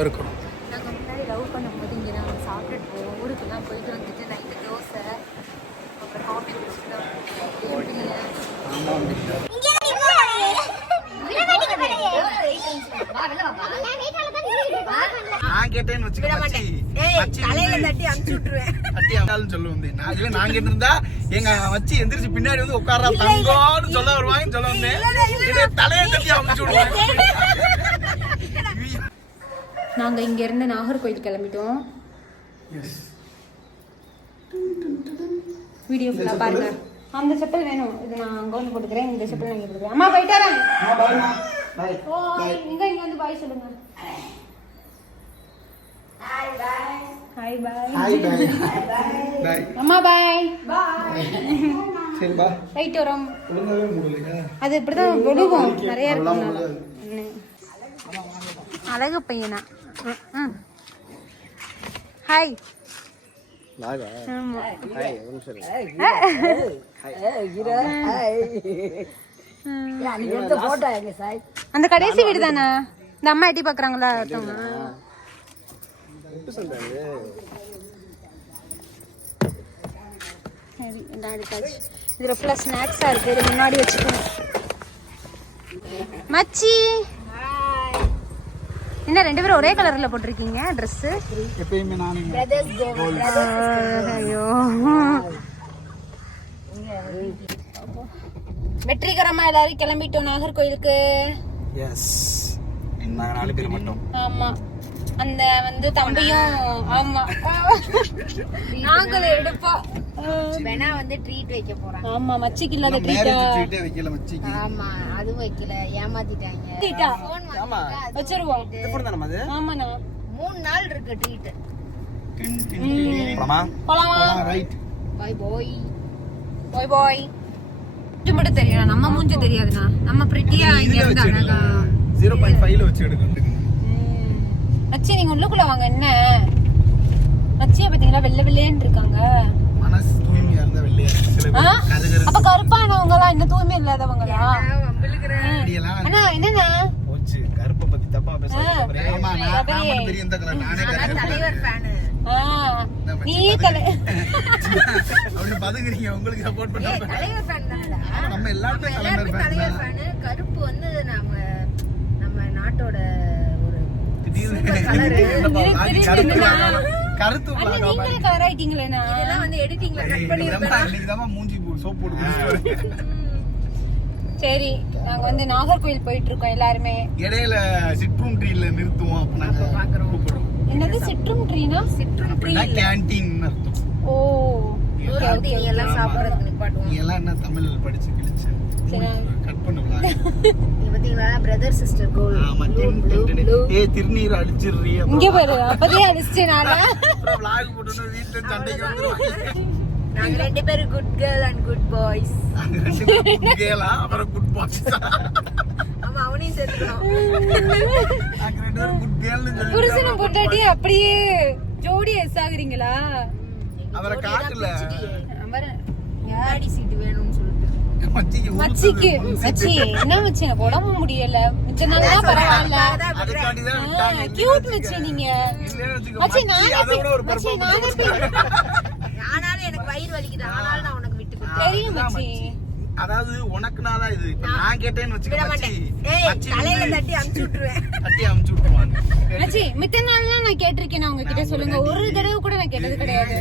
இருக்கும். நாங்கள் முன்னாடி லவ் பண்ணும்போது இங்கே நாங்கள் சாப்பிட்டுட்டு போவோம். ஊருக்குலாம் போயிட்டு வந்துட்டு நைட்டு தோசை அப்புறம் காஃபி குடிச்சுட்டு நான் கேட்டேன்னு சொல்லுவேன். நான் கேட்டிருந்தா எங்க வச்சு எந்திரிச்சு பின்னாடி வந்து உட்கார்றா தங்கம்னு சொல்ல வருவாங்கன்னு சொல்ல வந்தேன். தலையை தட்டி அமுச்சு விடுவேன். நாங்கள் இங்கேருந்து நாகர்கோயில் கிளம்பிட்டோம். வீடியோ ஃபுல்லாக பாருங்க. அந்த செப்பல் வேணும், இது நான் அங்கே வந்து போட்டுக்கிறேன். இந்த செப்பல் நான் இங்கே போட்டுக்கிறேன். அம்மா போயிட்டு வரேன். இங்கே வந்து பாய் சொல்லுங்க. Hi bye. அம்மா பாய். போயிட்டு வரோம். அது இப்படிதான் விடுவோம், நிறைய இருக்கும். அழகு பையனா. ஹாய். அந்த கடைசி வீடு தானே இந்த அம்மா எட்டி பாக்குறாங்களா? சரி, எடுத்தாச்சு. இதுல ஃபுல்லா ஸ்நாக்ஸா இருக்கு, இது முன்னாடி வச்சுக்கணும். மச்சி என்ன ரெண்டு பேரும் ஒரே கலர்ல போட்டிருக்கீங்க ட்ரெஸ்? எப்பயுமே நானே. ஐயோ, வெற்றிகரமா எல்லாரும் கிளம்பிட்டோம் நாகர்கோயிலுக்கு. எஸ், நாங்க 4 பேர் மட்டும். ஆமா, அந்த வந்து தம்பியும். ஆமா, நாங்களே எடுப்போம். வேணா வந்து ட்ரீட் வைக்க போறாங்க. ஆமா, மச்சிக்கு இல்லாத ட்ரீட்டே வைக்கல மச்சிக்கு. ஆமா, அதுவும் வைக்கல, ஏமாத்திட்டாங்க. ஆமா, வச்சிருவோம். எப்போ தானே அது? ஆமாண்ணா, 3 நாள் இருக்கு ட்ரீட். போலாமா? Right. Bye bye. Bye bye. மட்டும் தெரியும், நம்ம மூஞ்சி தெரியாதுண்ணா. நம்ம பிரிட்டியா இங்க இருந்து அழகா 0.5ல வச்சு எடுக்கணும். மச்சி நீங்க உள்ளுக்குள்ள வாங்க. என்ன மச்சியை பாத்தீங்களா, வெள்ளை வெள்ளைன்னு இருக்காங்க. மனசு தூய்மையா இருந்தா வெள்ளையா இருக்கு. அப்ப கருப்பானவங்க எல்லாம் இந்த தூய்மை இல்லாதவங்களா? அண்ணா என்னண்ணா போச்சு, கருப்பை பத்தி தப்பா பேசாதீங்க. ஆமா, நான் தெரியும் இந்த கலர். நானே தலைவர் ஃபேன். நீ தலைவர் அப்படி பதுங்குறீங்க. உங்களுக்கு சப்போர்ட் பண்றேன். தலைவர் ஃபேன் தானடா. நம்ம எல்லாரும் தலைவர் ஃபேன். கருப்பு வந்து நம்ம நாட்டோட ஒரு கருத்து நீங்களே கலர் ஆயிட்டீங்களேண்ணா. இதெல்லாம் வந்து எடிட்டிங்ல கட் பண்ணிருக்கேன். இன்னைக்கு மூஞ்சி சோப் போட்டு குடிச்சிட்டு. சரி, நாங்க வந்து நாகர்கோயில் போயிட்டு இருக்கோம் எல்லாருமே. இடையில சிட்ரூம் ட்ரீல நிறுத்துவோம். அப்ப நாங்க பாக்குறோம். என்னது சிட்ரூம் ட்ரீனா? சிட்ரூம் ட்ரீ கேண்டீன் அர்த்தம். ஓ, ஓகே ஓகே. நீங்க எல்லாம் சாப்பிடுறதுக்கு நிப்பாட்டுவோம். நீங்க எல்லாம் என்ன தமிழ்ல படிச்சு கிழிச்சு கட் பண்ணுவா. நீங்க பாத்தீங்களா பிரதர் சிஸ்டர் கோல். ஆமா, திருநீர் அடிச்சிடுறியே. இங்க பாரு, அப்பதே அடிச்சேனால vlog போடுறோம். வீட்ல சண்டைக்கு வந்துருவாங்க. நாங்க ரெண்டு பேரும் good girl and good boys. நாங்க ரெண்டு பேரும் குட் கேர்ளா அப்புறம் குட் பாய்ஸ். ஆமா, அவனையும் சேர்த்துக்கணும். நாங்க ரெண்டு பேரும் குட் கேர்ள்னு சொல்லி புருஷனும் பொண்டாட்டி அப்படியே ஜோடி எஸ் ஆகுறீங்களா? அவரை காட்டல. அவரை யாடி சீட் வேணும்னு சொல்லிட்டு மச்சிக்கு மச்சி என்ன மச்சி, எனக்கு உடம்பு முடியல. மிச்ச நாளா பரவாயில்ல. அதுக்காண்டி தான் விட்டாங்க. கியூட் மச்சி நீங்க. மச்சி நானே ஆனாலும் எனக்கு வயிறு வலிக்குது. ஆனாலும் நான் உனக்கு விட்டு தெரியும் மச்சி. அதாவது உனக்குனாதான் இது. இப்ப நான் கேட்டேன்னு வச்சுக்க மச்சி, தலையில தட்டி அமுச்சு விட்டுருவேன். தட்டி அமுச்சு விட்டுருவான். மச்சி மித்த நாள்லாம் நான் கேட்டிருக்கேன். நான் உங்ககிட்ட சொல்லுங்க, ஒரு தடவை கூட நான் கேட்டது கிடையாது.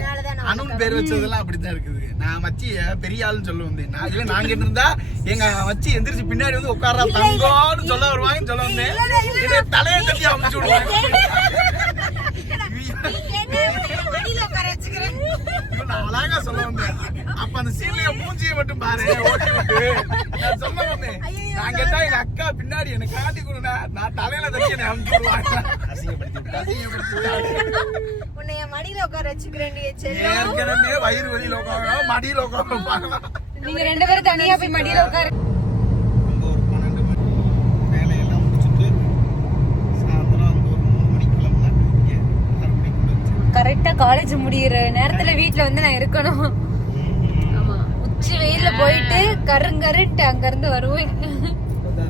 அனு பேர் வச்சதெல்லாம் அப்படித்தான் இருக்குது. நான் மச்சி பெரிய ஆளுன்னு சொல்ல வந்தேன். நான் கேட்டிருந்தா எங்க மச்சி எந்திரிச்சு பின்னாடி வந்து உட்கார்றா தங்கம்னு சொல்ல வருவாங்கன்னு சொல்ல வந்தேன். தலையை தட்டி அமுச்சு விடுவாங்க. நான் அழகா சொல்ல வந்தேன். அப்ப அந்த சீலைய மூஞ்சியை மட்டும் பாரு, ஓட்டி விட்டு நான் சொல்ல வந்தேன். நான் கேட்டா எங்க அக்கா பின்னாடி எனக்கு காட்டி கொடுனா, நான் தலையில தட்டி என்னை அமுச்சு விடுவாங்க. உன்னைய மடியில உட்கார வச்சுக்கிறேன். ஏற்கனவே வயிறு வலியில உட்கார, மடியில உட்கார. நீங்க ரெண்டு பேரும் தனியா போய் மடியில உட்காரு. ஒரு 12 மணி வேலையெல்லாம் முடிச்சுட்டு சாயந்தரம் அந்த ஒரு 3 மணிக்கு கிளம்புனா கரெக்டா காலேஜ் முடியிற நேரத்துல வீட்டுல வந்து நான் இருக்கணும். ஆமா, உச்சி வெயில்ல போயிட்டு கருங்கருட்டு அங்க இருந்து வருவேன்.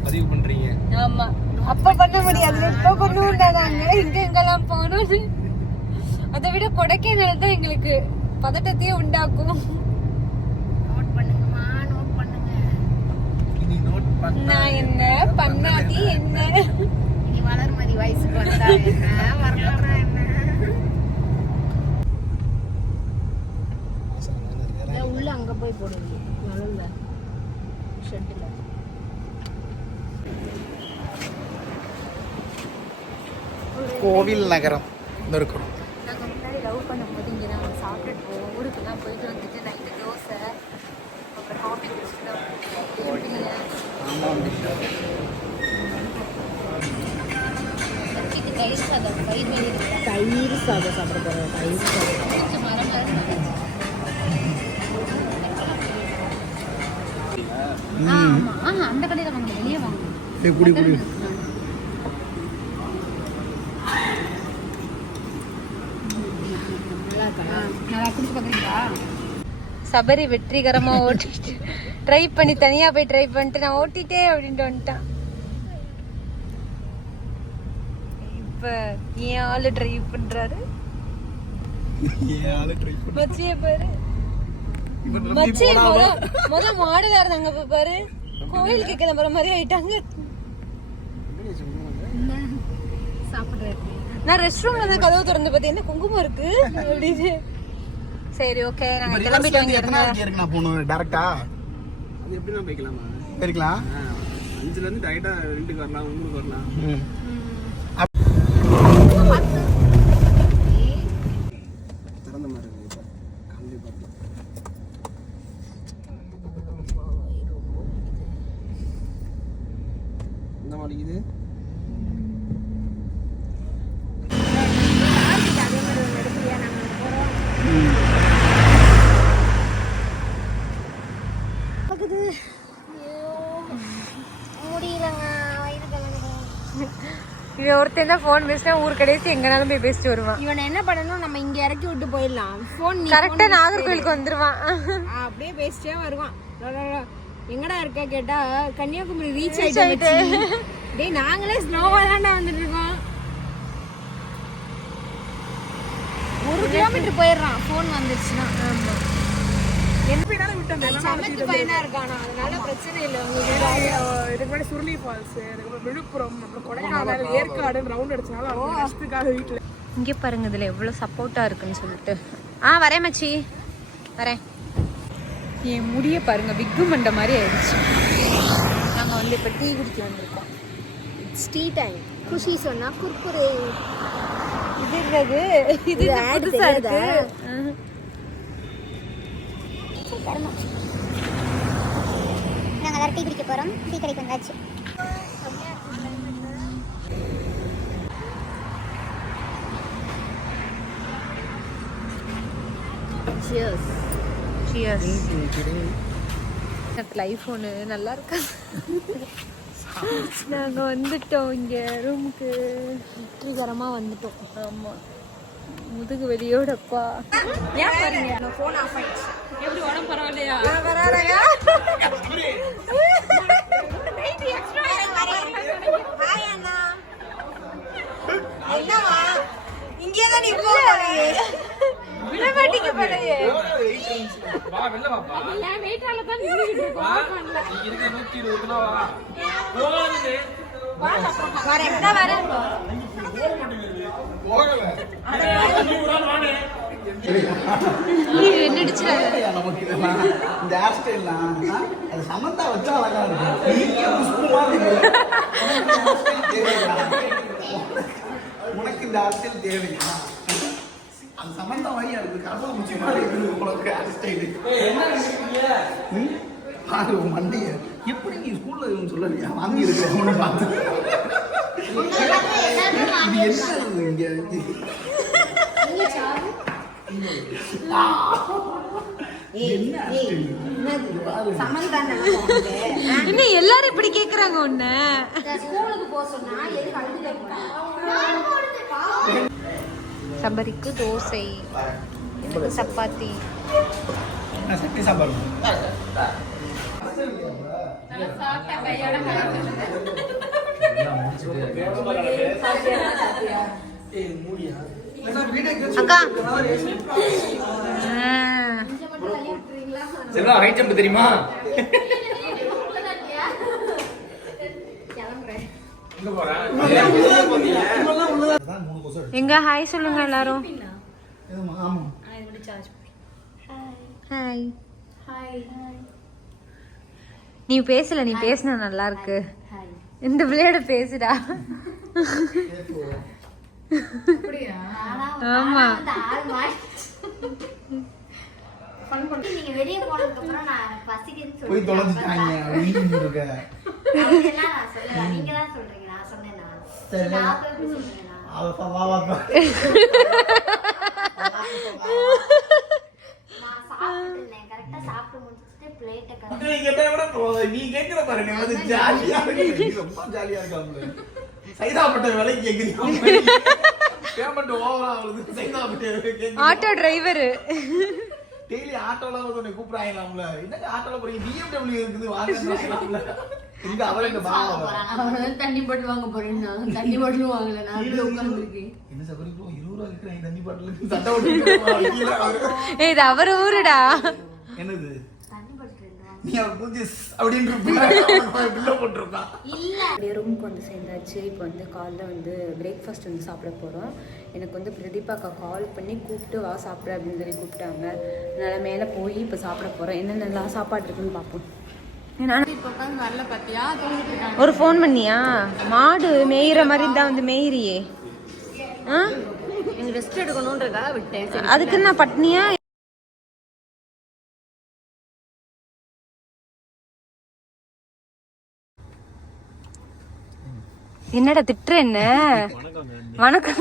பதிவு பண்றீங்க. ஆமா, அப்ப பண்ண முடியாது, இப்ப பண்ணுவோம்டா நாங்க. எங்கெல்லாம் போகணும். அதை விட கொடைக்கானல் தான் எங்களுக்கு பதட்டத்தையே உண்டாக்கும். நோட் பண்ணுங்கம்மா, நோட் பண்ணுங்க. இனி நோட் நான் என்ன பண்ணாதி என்ன இனி வளர்மதி வயசுக்கு வந்தா என்ன, வரலன்னா என்ன. உள்ள அங்க போய் போடுங்க, நல்ல ஷெட்ல. கோவில் நகரம் இந்த இருக்கணும். நாங்கள் முன்னாடி லவ் பண்ணும்போது இங்கே நாங்கள் சாப்பிட்டுட்டு போவோம். ஊருக்குலாம் போயிட்டு வந்துட்டு நைட்டு தோசை அப்புறம் காஃபி குடிச்சுட்டு தயிர் சாதம் தயிர் சாதம் சாப்பிட போறோம். தயிர் சாதம் கொஞ்சம் மரம் ஆமாம். அந்த கடையில் வாங்க, வெளியே வாங்க. குடி குடி. நல்லா குடிச்சு பார்க்குறீங்களா? சபரி வெற்றிகரமா ஓட்டிட்டு ட்ரை பண்ணி தனியா போய் ட்ரை பண்ணிட்டு நான் ஓட்டிட்டேன் அப்படின்ட்டு வந்துட்டான். இப்ப என் ஆளு ட்ரை பண்றாரு. மச்சிய பாரு, மச்சிய முத மாடலா இருந்தாங்க. இப்ப பாரு கோயிலுக்கு கிளம்புற மாதிரி ஆயிட்டாங்க. சாப்பிடுறாரு. நான் ரெஸ்ட் ரூம்ல தான் கதவு திறந்து பார்த்தேன், என்ன குங்குமம் இருக்கு அப்படின்னு. சரி ஓகே, நாங்க கிளம்பிட்டு வாங்க. நான் போகணும் டைரக்டா. அது எப்படி நான் போய்க்கலாமா? போய்க்கலாம். 5ல இருந்து டைரக்டா வீட்டுக்கு வரலாம், உங்களுக்கு வரலாம். திறந்த மாதிரி இருக்கு இப்ப. கண்டிப்பா என்ன மாட்டேங்குது? இவன் ஒருத்தன் தான் போன் பேசினா ஊர் கடைசி எங்கனாலும் போய் பேசிட்டு வருவான். இவனை என்ன பண்ணணும், நம்ம இங்க இறக்கி விட்டு போயிடலாம். போன் கரெக்டா நாகர்கோயிலுக்கு வந்துருவான். அப்படியே பேசிட்டே வருவான். எங்கடா இருக்க கேட்டா கன்னியாகுமரி ரீச் ஆயிட்டு. டேய் நாங்களே ஸ்னோவா தான்டா வந்துட்டு இருக்கோம். 1 கிலோமீட்டர் போயிடுறான் போன் வந்துருச்சுன்னா. ஆமா, சமைச்சு பையனா இருக்கானா, அதனால பிரச்சனை இல்லை உங்களுக்கு. இதுக்கு முன்னாடி சுருளி ஃபால்ஸ், அதுக்கப்புறம் விழுப்புரம், அப்புறம் கொடைக்கானல், ஏற்காடு ரவுண்ட் அடிச்சனால ரெஸ்ட்டுக்காக வீட்டுல. இங்கே பாருங்க இதுல எவ்வளவு சப்போர்ட்டா இருக்குன்னு சொல்லிட்டு. வரேன் மச்சி, வரேன். என் முடிய பாருங்க, விக்கு மண்ட மாதிரி ஆயிடுச்சு. நாங்க வந்து இப்ப டீ குடிக்க வந்திருக்கோம். It's tea time. குஷி சொன்னா குர்குரே. இது என்னது? இது புதுசா இருக்கு. நாங்கள் எல்லாரும் டீ குடிக்க போகிறோம். டீ கடைக்கு வந்தாச்சு. சியர்ஸ். சியர்ஸ். எனக்கு ஐஃபோனு நல்லா இருக்கா? நாங்க வந்துட்டோம் இங்க ரூமுக்கு. வெற்றிகரமா வந்துட்டோம். ஆமா, முதுகு வெளியோடப்பா. ஏன் பாருங்க, நான் போன் ஆஃப் ஆயிடுச்சு. எப்படி உடம்பு பரவாயில்லையா? வராதயா? ஹாய் அண்ணா. என்னவா? இங்கே தான் நீ போறியே. விட மாட்டீங்க பாருங்க. வா வெல்ல வாப்பா. ஏன் வெயிட்டால தான் நின்னுட்டு இருக்கோம். நீ இருக்க 120 கிலோ வா. போகுது. வரேன் தான் வரேன். போகல. நீ என்னடிச்சற? நமக்கு இதெல்லாம் இந்த ஹேர் ஸ்டைல்லாம் அது சமந்தா வச்சா அழகா இருக்கும். நீங்க புஷ்பமா இருக்கு. உனக்கு இந்த ஹேர் ஸ்டைல் தேவையா? அது சமந்தா மாதிரியா இருக்கு. கரப்பா முச்சி மாதிரி இருக்கு உனக்கு ஹேர் ஸ்டைல். என்ன நினைக்கிறீங்க? பாரு உன் மண்டைய எப்படி நீ ஸ்கூல்ல சொல்லலையா வாங்கி இருக்க அவனை பார்த்து. இது என்ன இங்க இன்னும் எல்லாரும் இப்படி கேக்குறாங்க. உன்ன ஸ்கூலுக்கு போக சொன்னா எதுக்கு அழுதுல சம்பரிக்கு தோசை, எனக்கு சப்பாத்தி. சட்டி சாப்பாடு அக்கா செல்வா ஹை ஜம்ப் தெரியுமா? எங்க ஹாய் சொல்லுங்க எல்லாரும். ஹாய். நீ பேசல, நீ பேசினா நல்லா இருக்கு. இந்த பிள்ளையோட பேசுடா. ஆமா நீங்க வெளிய போனதுக்கு அப்புறம் நான் பசிக்குதுன்னு போய் தொலைஞ்சிட்டாங்க அப்படின்னு இருக்க. அதெல்லாம் நான் சொல்லல, நீங்க தான் சொல்றீங்க. நான் சொன்னேனா? நான் போய் சொன்னேனா? நான் சாப்பிட்டுட்டேன். கரெக்ட்டா சாப்பிட்டு முடிச்சிட்டு பிளேட்டை நீ கேக்குற பாருங்க, அது ஜாலியா இருக்கு. ரொம்ப ஜாலியா இருக்காங்க. சைதாப்பட்ட வேலைக்கு கேக்குறீங்க. பேமெண்ட் ஓவரா ஆகுது. சைதாப்பட்ட கேக்குறீங்க. ஆட்டோ டிரைவர் டெய்லி ஆட்டோல வந்து கூப்பிடுறாங்களாம்ல. என்னங்க ஆட்டோல போறீங்க? BMW இருக்குது வாங்கறாங்களாம்ல. இங்க அவரே இந்த பாவம். அவன் தண்ணி பாட்டில் வாங்க போறேன். நான் தண்ணி பாட்டில் வாங்கல. நான் அப்படியே உட்கார்ந்துருக்கேன். என்ன சபரி ப்ரோ 20 ரூபாய் விற்கிறேன் தண்ணி பாட்டிலுக்கு சட்டை ஓட்டு. இது அவர் ஊருடா. என்னது நீ அவர் புதுஸ் அப்படின்னு பில்ல போட்டுருக்கான். அப்படியே ரூமுக்கு வந்து சேர்ந்தாச்சு. இப்போ வந்து காலைல வந்து பிரேக்ஃபாஸ்ட் வந்து சாப்பிட போகிறோம். எனக்கு வந்து பிரதீபாக்கா கால் பண்ணி கூப்பிட்டு வா சாப்பிட அப்படின்னு சொல்லி கூப்பிட்டாங்க. அதனால் மேலே போய் இப்போ சாப்பிட போகிறோம். என்னென்னலாம் சாப்பாடு இருக்குன்னு பார்ப்போம். ஒரு ஃபோன் பண்ணியா? மாடு மேயிற மாதிரி தான் வந்து மேயிறியே. ஆ எனக்கு ரெஸ்ட் எடுக்கணுன்றதுக்காக விட்டேன். அதுக்கு நான் பட்னியா? என்னடா திட்டுற? என்ன வணக்கம்